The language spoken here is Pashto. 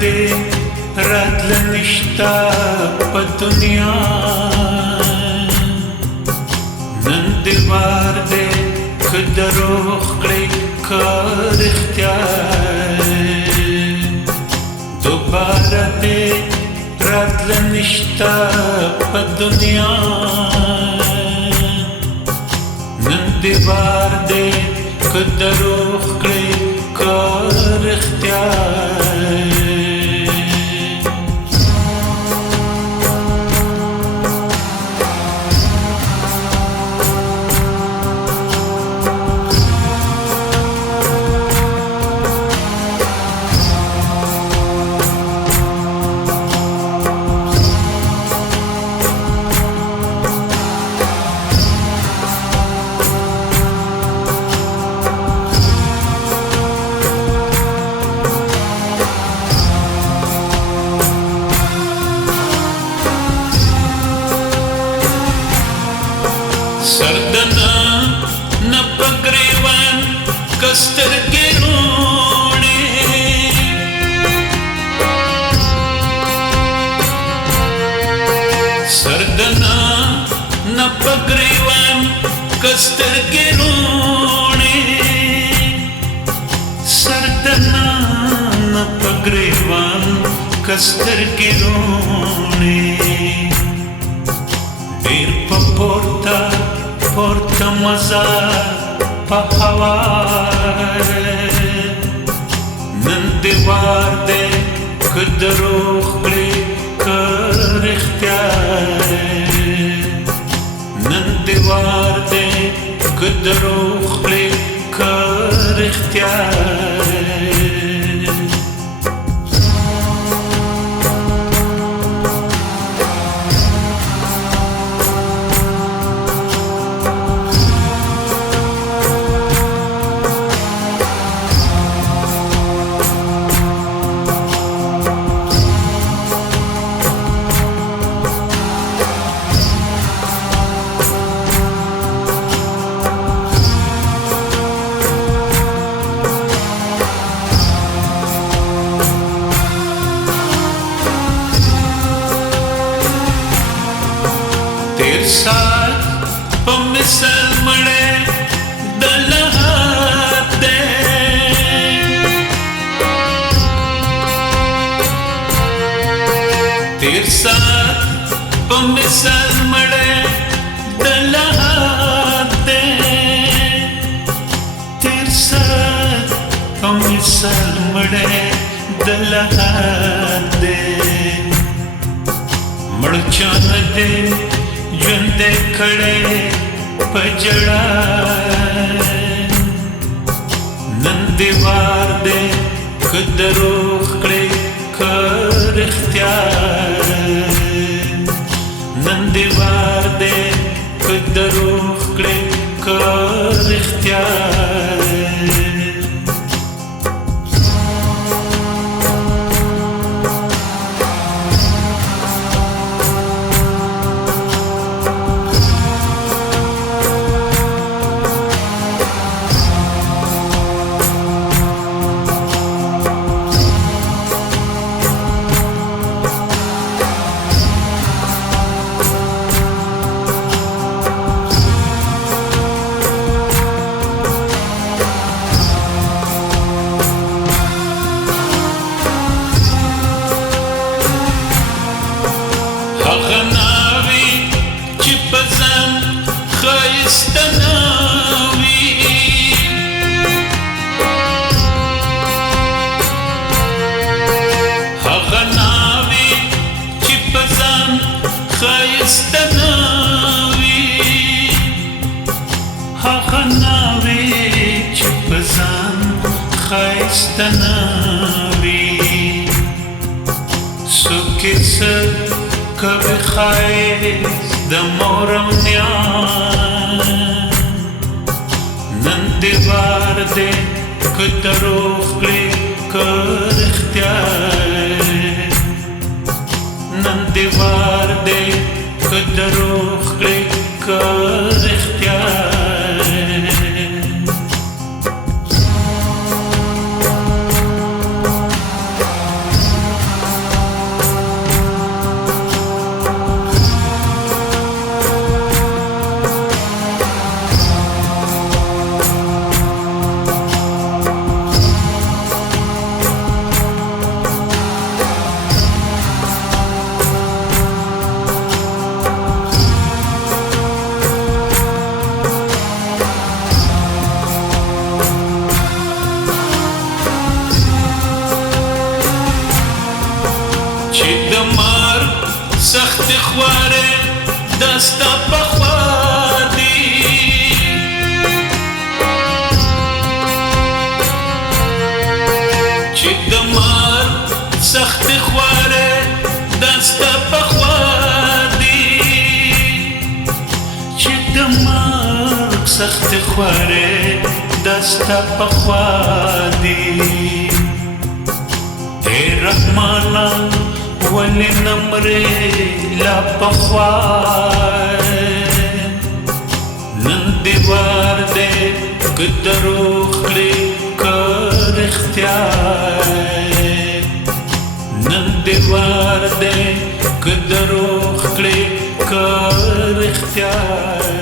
دې راتله نشته په دنیا نن دې وار دې که دروغ کړې که رښتیا دوباره دې راتله نشته په دنیا نن دې وار دې که دروغ کړې که رښتیا سردنا نه په ګریوان که سترګې روڼې سردنا نه په ګریوان که سترګې روڼې سردنا نه په ګریوان که سترګې روڼې ډېر په پورته مزه په هوا نن دې وار دی که دروغ کړې که رښتیا نن دې وار دی که دروغ کړې که رښتیا تیر سال په مثال مړې د لحد دی تیر سال په مثال مړې د لحد دی تیر سال په مثال مړې د لحد دی مړ چا نه دی ژوند کړې په جړا نن دې وار دی که دروغ کړې که رښتیا نن دې وار دی که دروغ کړې که رښتیا هغه ناوې چې په ځان ښایسته ناوې هغه ناوې چې په ځان ښایسته ناوې هغه ناوې چې په ځان ښایسته ناوې څوک یې څه کبھی خائز د مورم نیا نن دې وار دی که دروغ کړې که رښتیا نن دې وار دی که دروغ کړې که رښتیا دستا پخوا دی چې د مرګ سخت خواره دستا پخوا دی چې د مرګ سخت خواره دستا پخوا دی اے رحمانا ولی نمرے لا پخوا نن دیوار دے کدروخ کلی کر اختیار نن دیوار دے کدروخ کلی کر اختیار